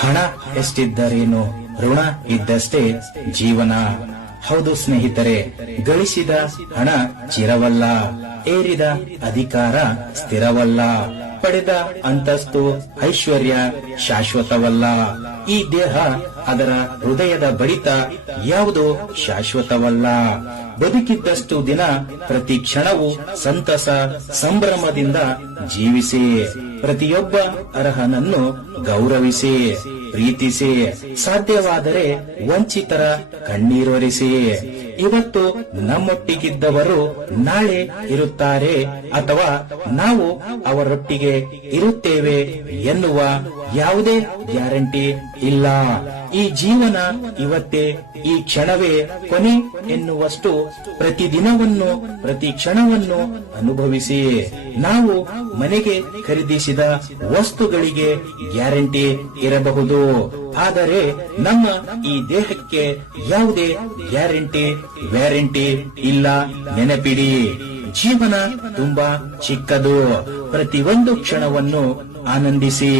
ಹಣ ಎಷ್ಟಿದ್ದರೇನು, ಋಣ ಇದ್ದಷ್ಟೇ ಜೀವನ. ಹೌದು ಸ್ನೇಹಿತರೆ, ಗಳಿಸಿದ ಹಣ ಚಿರವಲ್ಲ, ಏರಿದ ಅಧಿಕಾರ ಸ್ಥಿರವಲ್ಲ, ಪಡೆದ ಅಂತಸ್ತು ಐಶ್ವರ್ಯ ಶಾಶ್ವತವಲ್ಲ. ಈ ದೇಹ, ಅದರ ಹೃದಯದ ಬಡಿತ ಯಾವುದೋ ಶಾಶ್ವತವಲ್ಲ. ಬದುಕಿದ್ದಷ್ಟು ದಿನ ಪ್ರತಿ ಕ್ಷಣವೂ ಸಂತಸ ಸಂಭ್ರಮದಿಂದ ಜೀವಿಸಿ, ಪ್ರತಿಯೊಬ್ಬ ಅರ್ಹನನ್ನು ಗೌರವಿಸಿ, ಪ್ರೀತಿಸಿ, ಸಾಧ್ಯವಾದರೆ ವಂಚಿತರ ಕಣ್ಣೀರೊರೆಸಿ. ಇವತ್ತು ನಮ್ಮೊಟ್ಟಿಗಿದ್ದವರು ನಾಳೆ ಇರುತ್ತಾರೆ ಅಥವಾ ನಾವು ಅವರೊಟ್ಟಿಗೆ ಇರುತ್ತೇವೆ ಎನ್ನುವ ಯಾವುದೇ ಗ್ಯಾರಂಟಿ ಇಲ್ಲ. ಈ ಜೀವನ ಇವತ್ತೇ, ಈ ಕ್ಷಣವೇ ಕೊನೆ ಎನ್ನುವಷ್ಟು ಪ್ರತಿದಿನವನ್ನು ಪ್ರತಿ ಕ್ಷಣವನ್ನು ಅನುಭವಿಸಿ. ನಾವು ಮನೆಗೆ ಖರೀದಿಸಿದ ವಸ್ತುಗಳಿಗೆ ಗ್ಯಾರಂಟಿ ಇರಬಹುದು, ಆದರೆ ನಮ್ಮ ಈ ದೇಹಕ್ಕೆ ಯಾವುದೇ ಗ್ಯಾರಂಟಿ ವ್ಯಾರಂಟಿ ಇಲ್ಲ. ನೆನಪಿಡಿ, ಜೀವನ ತುಂಬಾ ಚಿಕ್ಕದು. ಪ್ರತಿಯೊಂದು ಕ್ಷಣವನ್ನು ಆನಂದಿಸಿ.